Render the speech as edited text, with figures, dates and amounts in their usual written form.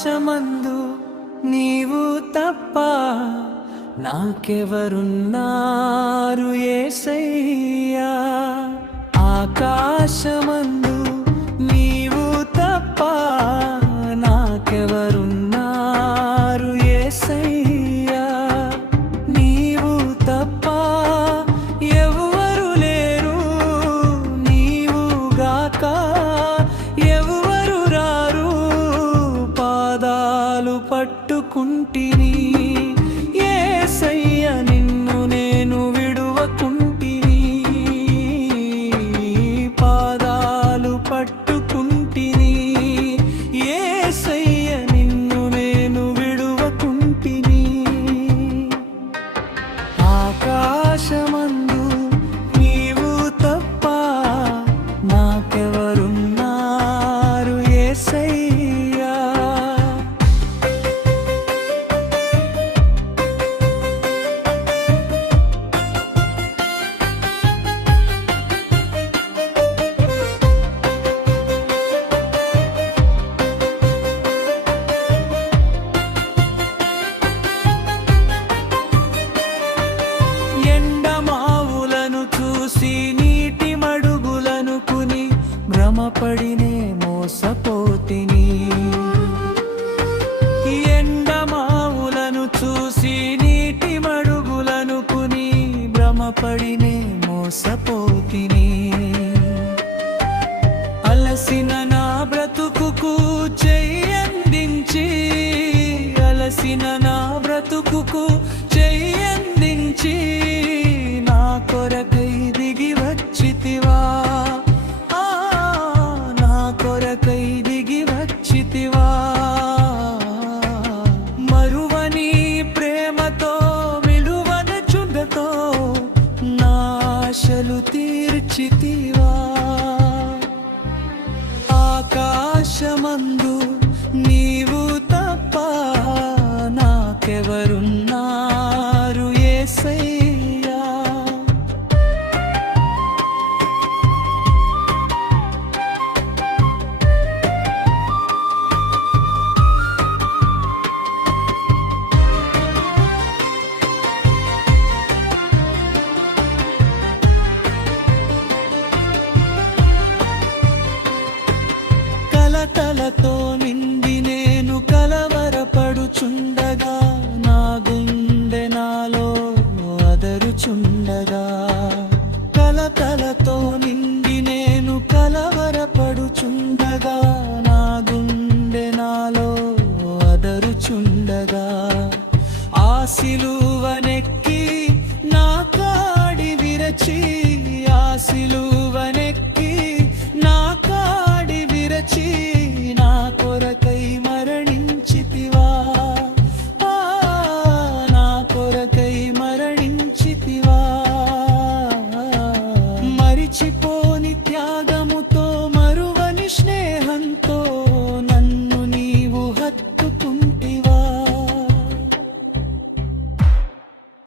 ఆకాశమందు నీవు తప్ప నాకెవరున్నారు యేసయ్యా. ఆకాశమందు నీవు తప్ప నాకెవరున్నారు యేసయ్యా. నీవు తప్ప ఎవరు లేరు, నీవు గాక ఎవరు రారు. పాదాలు పట్టుకుంటిని యేసయ్య, నిన్ను నేను విడువకుంటిని. పాదాలు పట్టుకుంటిని యేసయ్య, నిన్ను నేను విడువకుంటిని. ఆకాశమందు నీవు తప్ప నాకెవరున్నారు యేసయ్యా. ఎండమావులను చూసి నీటి మడుగులను కుని భ్రమపడినే మోసపోతిని. ఎండమావులను చూసి నీటి మడుగులను కుని భ్రమపడినే మోసపోతిని. అలసిన నా బ్రతుకుకు చెయ్యందించి, అలసిన నా బ్రతుకుకు చెయ్యందించి, నా కొరకై దిగి వచ్చితివా. నా కొరకై దిగి వచ్చితివా. మరువని ప్రేమతో విలువన చుండతో నా ఆశలు తీర్చితివా. ఆకాశమందు నీవు తప్ప నాకెవరున్నారు యేసయ్యా. కలతలతో నిండి నేను కలవరపడుచుండగా, నా గుండె నాలో అదరుచుండగా. కలతలతో నిండి నేను కలవరపడుచుండగా, నా గుండె నాలో అదరుచుండగా. ఆశలు